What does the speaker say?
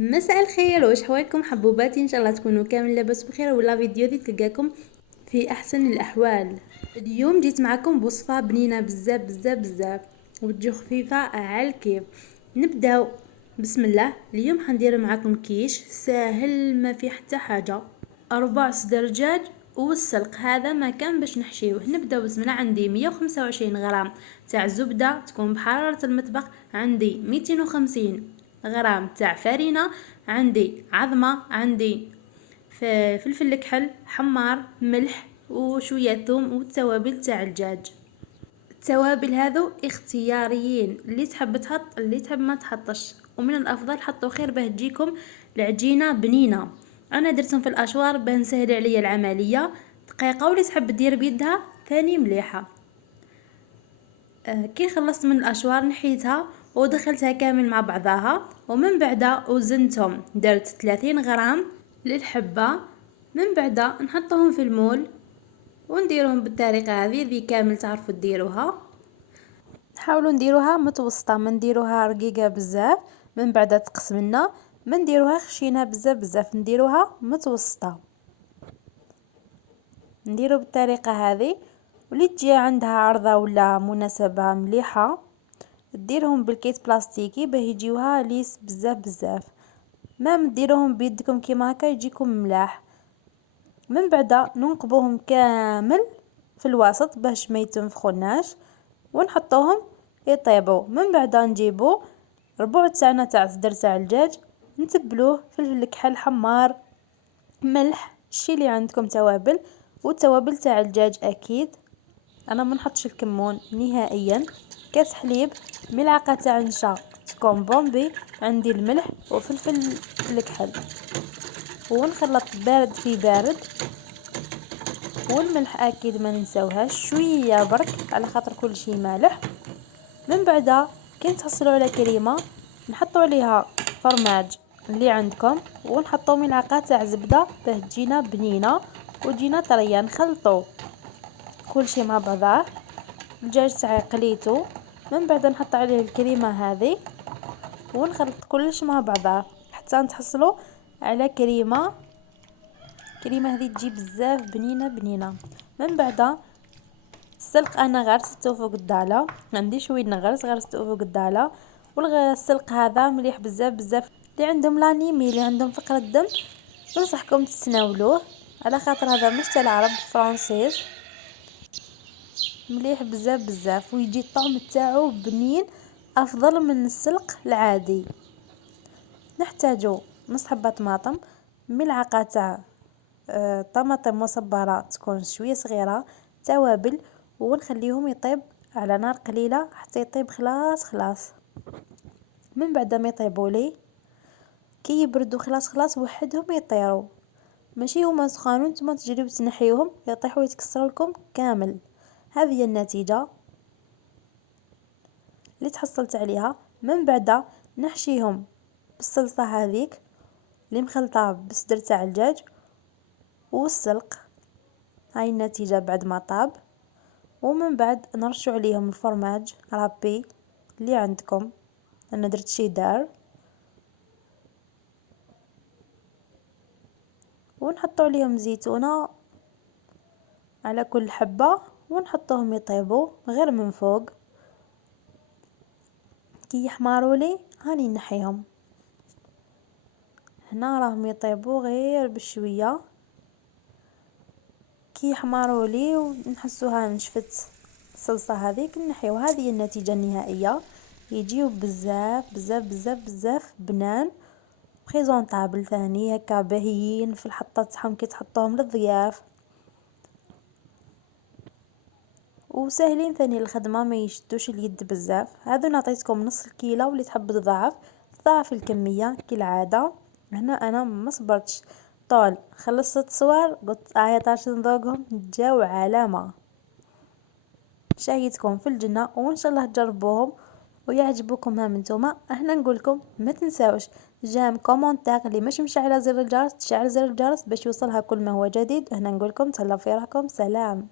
مساء الخير، واش حوالكم حبوباتي؟ ان شاء الله تكونوا كامل لاباس بخير، ولا فيديو دي تلقاكم في احسن الاحوال. اليوم جيت معكم بوصفه بنينه بزاف بزاف بزاف وتجي خفيفه على الكيف. نبداو بسم الله. اليوم حندير معكم كيش ساهل ما في حتى حاجه، 4 صدر دجاج والسلق. هذا ما كان باش نحشيوه. نبداو بسم الله. عندي 125 غرام تاع زبده تكون بحراره المطبخ، عندي 250 غرام تاع فرينه، عندي عظمه، عندي فلفل كحل حمار، ملح وشويه ثوم والتوابل تاع الدجاج. التوابل هذو اختياريين، اللي تحب تحط اللي تحب ما تحطش، ومن الافضل حطوا خير باه تجيكم العجينه بنينه. انا درتهم في الاشوار باه نسهل عليا العمليه دقيقه، واللي تحب دير بيدها ثاني مليحه. كي خلصت من الاشوار نحيتها ودخلتها كامل مع بعضها، ومن بعد وزنتهم درت 30 غرام للحبه. من بعد نحطهم في المول ونديرهم بالطريقه هذه ذي كامل تعرفوا ديروها. حاولوا نديروها متوسطه، ما نديروها رقيقه بزاف من بعد تقص منا، ما نديروها خشينه بزاف بزاف، نديروها متوسطه. نديرو بالطريقه هذه، واللي تجي عندها عرضه ولا مناسبه مليحه ديرهم بالكيس بلاستيكي باه يجيوها ليس بزاف بزاف. ما مديروهم بيدكم كيما هكا يجيكم ملاح. من بعد ننقبوهم كامل في الوسط باش ما يتنفخوناش ونحطوهم يطيبوا. من بعد نجيبو ربع تاعنا تاع صدر تاع الدجاج نتبلوه فلفل كحل حمار ملح، الشي اللي عندكم توابل، والتوابل تاع الدجاج اكيد. انا ما نحطش الكمون نهائيا. كاس حليب، ملعقه تاع نشا تكون بومبي، عندي الملح وفلفل الكحل، ونخلط بارد في بارد. والملح اكيد ما ننساوهاش، شويه برك على خاطر كل شيء مالح. من بعد كي تحصلوا على كريمه نحطوا عليها فرماج اللي عندكم، ونحطوا ملعقه تاع زبده باه تجينا بنينه وتجينا طريه. نخلطوا كل شيء مع بعضه. الدجاج تاعي قليته، من بعد نحط عليه الكريمه هذه ونخلط كلش مع بعضه حتى نتحصلوا على كريمه هذه تجي بزاف بنينه بنينه. من بعد السلق انا غرسته فوق الداله، ما عنديش وين نغرس، غرسته فوق الداله. والسلق هذا مليح بزاف بزاف. اللي عندهم لانيمي، اللي عندهم فقر الدم، ننصحكم تتناولوه على خاطر هذا مش تاع العرب، فرانسيز، مليح بزاف بزاف ويجي الطعم تاعو بنين افضل من السلق العادي. نحتاجو نص حبه طماطم، ملعقه تاع طماطم مصبره تكون شويه صغيره، توابل، ونخليهم يطيب على نار قليله حتى يطيب خلاص خلاص. من بعد ما يطيبوا لي كي يبردوا خلاص خلاص وحدهم يطيروا، ماشي هما سخانون نتوما تجريو تنحيوهم يطيحوا يتكسروا لكم كامل. هذه هي النتيجه اللي تحصلت عليها. من بعد نحشيهم بالصلصه هذيك اللي مخلطه بالصدر تاع الدجاج والسلق. هاي النتيجه بعد ما طاب. ومن بعد نرشوا عليهم الفرماج رابي اللي عندكم، انا درت شيدار، ونحطوا عليهم زيتونه على كل حبه ونحطوهم يطيبوا غير من فوق. كي يحمروا لي هاني نحيهم. هنا راهم يطيبوا غير بشويه. كي يحمروا لي ونحسوها نشفت الصلصه هذيك نحيو. هذه هي النتيجه النهائيه. يجيو بزاف بزاف بزاف بزاف بنان بريزونطابل ثاني هكا باهيين في الحطه تاعهم كي تحطوهم للضياف، وسهلين ثاني الخدمه ما يشدوش اليد بزاف. هذو نعطيتكم نص الكيلو، واللي تحب تضاعف الكميه كالعاده. هنا انا ما صبرتش طول، خلصت صور قلت تاش نذوقهم جاو علامه. شاهيتكم في الجنه وان شاء الله تجربوهم ويعجبوكم. هم انتوما هنا نقولكم ما تنساوش جام كومونتير اللي مش مشعله زر الجرس تشعل زر الجرس باش يوصلها كل ما هو جديد. هنا نقولكم تهلاو في راحكم، سلام.